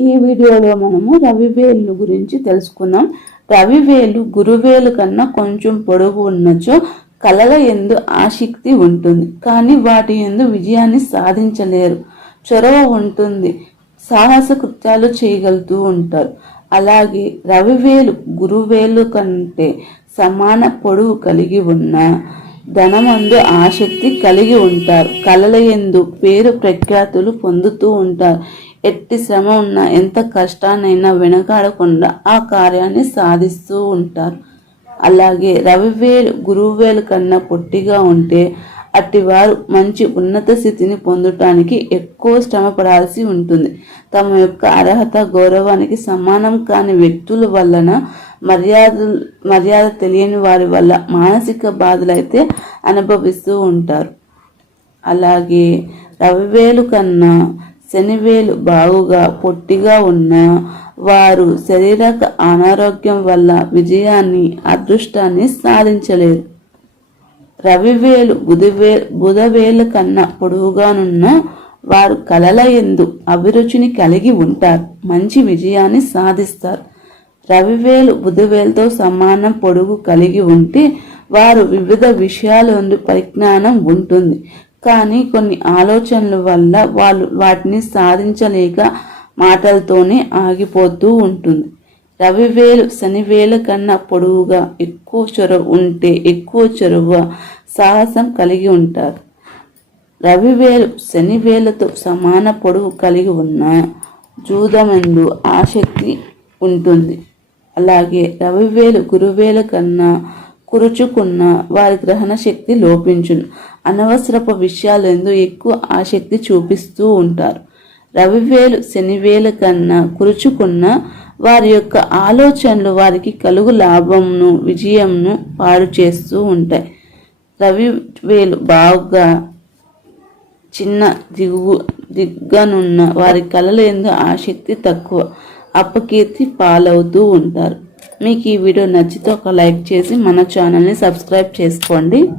ఈ వీడియోలో మనము రవివేలు గురించి తెలుసుకుందాం రవివేలు గురువేలు కన్నా కొంచెం పొడవు ఉన్నచో కలల ఎందు ఆసక్తి ఉంటుంది. కానీ వాటి ఎందు విజయాన్ని సాధించలేరు. చొరవ ఉంటుంది. సాహస కృత్యాలు చేయగలుగుతూ ఉంటారు. అలాగే రవివేలు గురువేలు కంటే సమాన పొడవు కలిగి ఉన్న ధనమందు ఆసక్తి కలిగి ఉంటారు. కలల ఎందు పేరు ప్రఖ్యాతులు పొందుతూ ఉంటారు. ఎట్టి శ్రమ ఉన్నా ఎంత కష్టాన్నైనా వెనకాడకుండా ఆ కార్యాన్ని సాధిస్తూ ఉంటారు. అలాగే రవివేలు గురువేలు కన్నా పొట్టిగా ఉంటే అట్టివారు మంచి ఉన్నత స్థితిని పొందటానికి ఎక్కువ శ్రమ పడాల్సి ఉంటుంది. తమ యొక్క అర్హత గౌరవానికి సమానం కాని వ్యక్తుల వలన మర్యాద మర్యాద తెలియని వారి వల్ల మానసిక బాధలైతే అనుభవిస్తూ ఉంటారు. అలాగే రవివేలు కన్నా శనివేలు బాగుగా పొట్టిగా ఉన్న వారు శరీరక అనారోగ్యం వల్ల విజయాన్ని అదృష్టాన్ని సాధించలేరు. రవివేలు బుధవే బుధవేలు కన్నా పొడువుగానున్న వారు కలల ఎందు అభిరుచిని కలిగి ఉంటారు మంచి విజయాన్ని సాధిస్తారు. రవివేలు బుధవేలతో సమానం పొడుగు కలిగి ఉంటే వారు వివిధ విషయాలందు పరిజ్ఞానం ఉంటుంది. కానీ కొన్ని ఆలోచనల వల్ల వాళ్ళు వాటిని సాధించలేక మాటలతోనే ఆగిపోతూ ఉంటుంది. రవివేలు శనివేల కన్నా పొడవుగా ఎక్కువ చొరవ ఉంటే ఎక్కువ చొరవ సాహసం కలిగి ఉంటారు. రవివేలు శనివేలతో సమాన పొడవు కలిగి ఉన్న జూదమందు ఆసక్తి ఉంటుంది. అలాగే రవివేలు గురువేల కన్నా కురుచుకున్న వారి గ్రహణ శక్తి లోపించును. అనవసరపు విషయాలందు ఎక్కువ ఆసక్తి చూపిస్తూ ఉంటారు. రవివేలు శనివేల కన్నా కురుచుకున్న వారి యొక్క ఆలోచనలు వారికి కలుగు లాభంను విజయంను పాడు చేస్తూ ఉంటాయి. రవి వేలు బాగా చిన్న దిగు దిగ్గనున్న వారి కళలు ఎందు ఆసక్తి తక్కువ. అపకీర్తి పాలవుతూ ఉంటారు. మీకు ఈ వీడియో నచ్చితే ఒక లైక్ చేసి మన ఛానల్ని సబ్స్క్రైబ్ చేసుకోండి.